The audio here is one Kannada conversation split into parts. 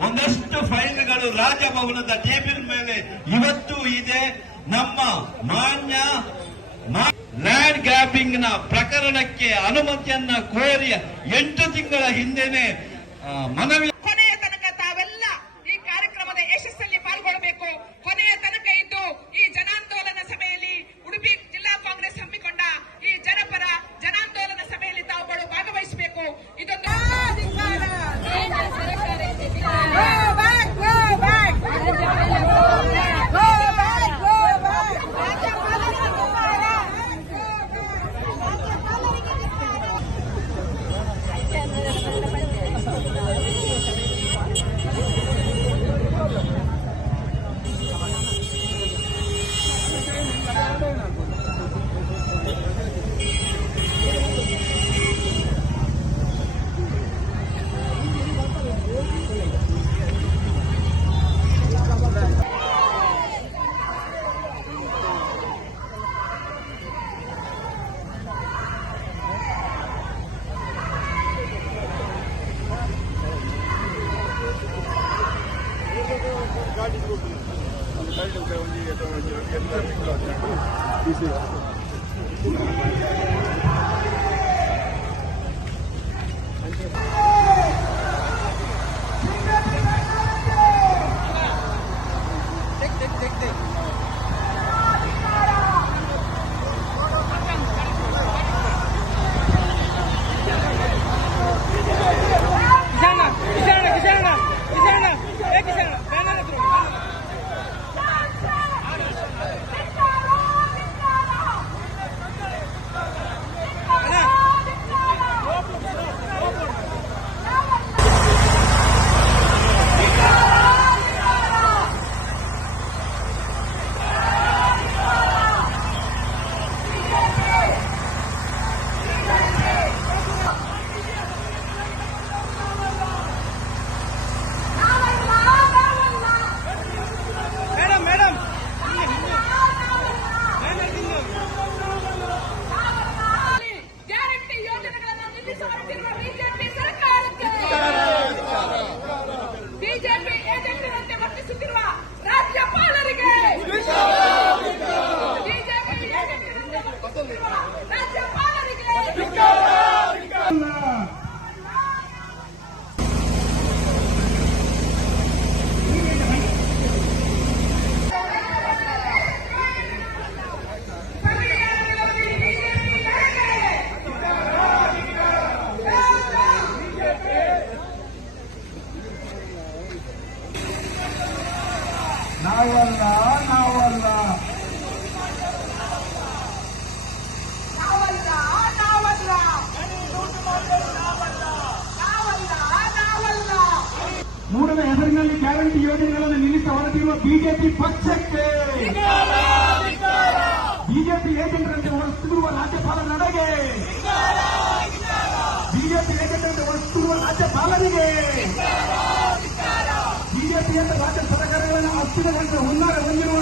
ಒಂದಷ್ಟು ಫೈಲ್ಗಳು ರಾಜಭವನದ ಟೇಬಲ್ ಮೇಲೆ ಇವತ್ತು ಇದೆ. ನಮ್ಮ ಮಾನ್ಯ ಲ್ಯಾಂಡ್ ಗ್ಯಾಪಿಂಗ್ನ ಪ್ರಕರಣಕ್ಕೆ ಅನುಮತಿಯನ್ನ ಕೋರಿ ಎಂಟು ತಿಂಗಳ ಹಿಂದೆನೆ ಮನವಿ ನಾವಲ್ಲ ನಾವಲ್ಲ. ಮೂಡದ ಹೆಸರಿನಲ್ಲಿ ಗ್ಯಾರಂಟಿ ಯೋಜನೆಗಳನ್ನು ನಿಲ್ಲಿಸಿ ಹೊರಟಿರುವ ಬಿಜೆಪಿ ಪಕ್ಷಕ್ಕೆ. ಬಿಜೆಪಿ ಏಜೆಂಟರಂತೆ ಹೊರಟಿರುವ ರಾಜ್ಯಪಾಲ ನನಗೆ. ಬಿಜೆಪಿ ಏಜೆಂಟರಂತೆ ಹೊರಟಿರುವ ರಾಜ್ಯಪಾಲರಿಗೆ ಬಿಜೆಪಿಯಿಂದ ರಾಜ್ಯ ಸರ್ಕಾರಗಳನ್ನು ಅಸ್ಥಿರಗೊಳಿಸುವ ಹುನ್ನಾರ ಹೊಂದಿರುವ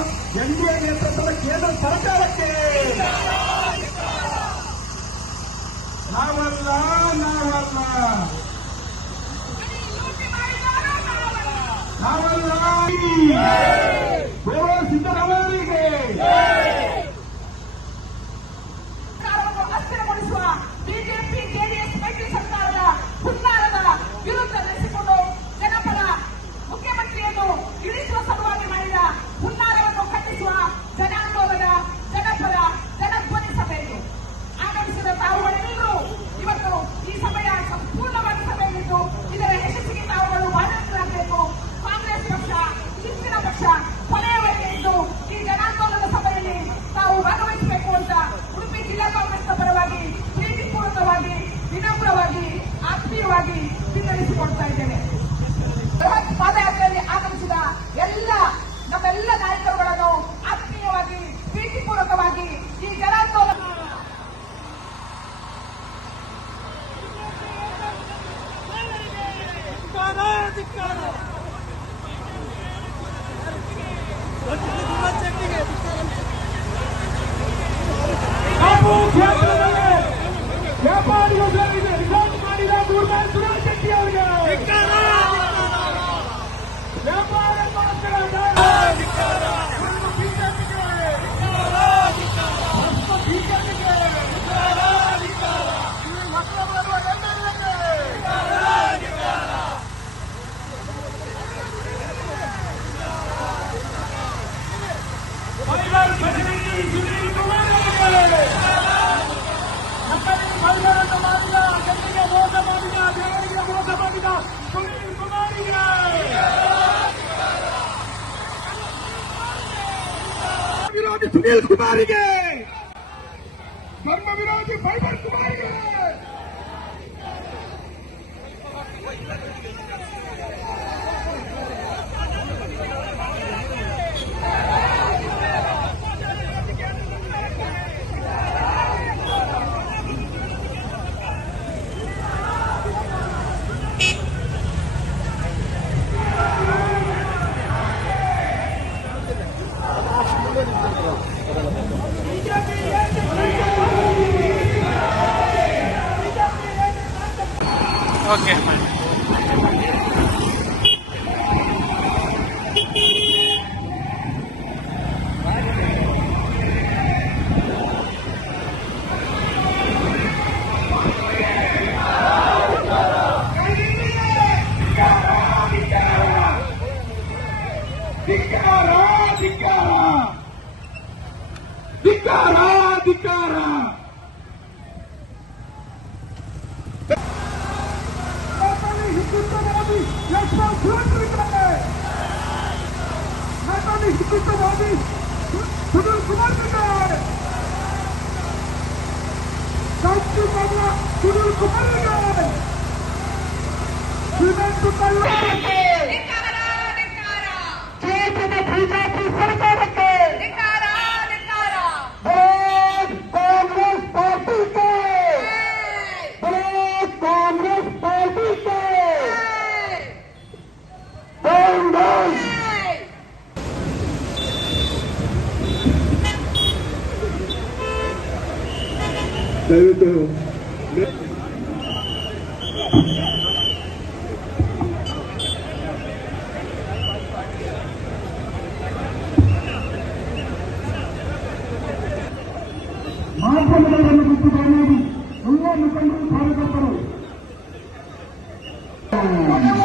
ವಿನಮ್ರವಾಗಿ ಆತ್ಮೀಯವಾಗಿ ವಿತರಿಸಿಕೊಡ್ತಾ ಇದ್ದೇನೆ. ಬೃಹತ್ ಪಾದಯಾತ್ರೆಯಲ್ಲಿ ಆಗಮಿಸಿದ ಎಲ್ಲ ನಮ್ಮೆಲ್ಲ ನಾಯಕರುಗಳನ್ನು ಆತ್ಮೀಯವಾಗಿ ಪ್ರೀತಿಪೂರ್ವಕವಾಗಿ ಈ ಜನಾಂದೋಲನ ಸುನೀಲ್ ಕುಮಾರಿಗೆ ಧರ್ಮ ವಿರೋಧಿ ಫೈಬರ್ Ok. Never do. ಮಾಧ್ಯಮಗಳನ್ನು ಬಿಟ್ಟು ಬರೆಯುವುದು ಎಲ್ಲ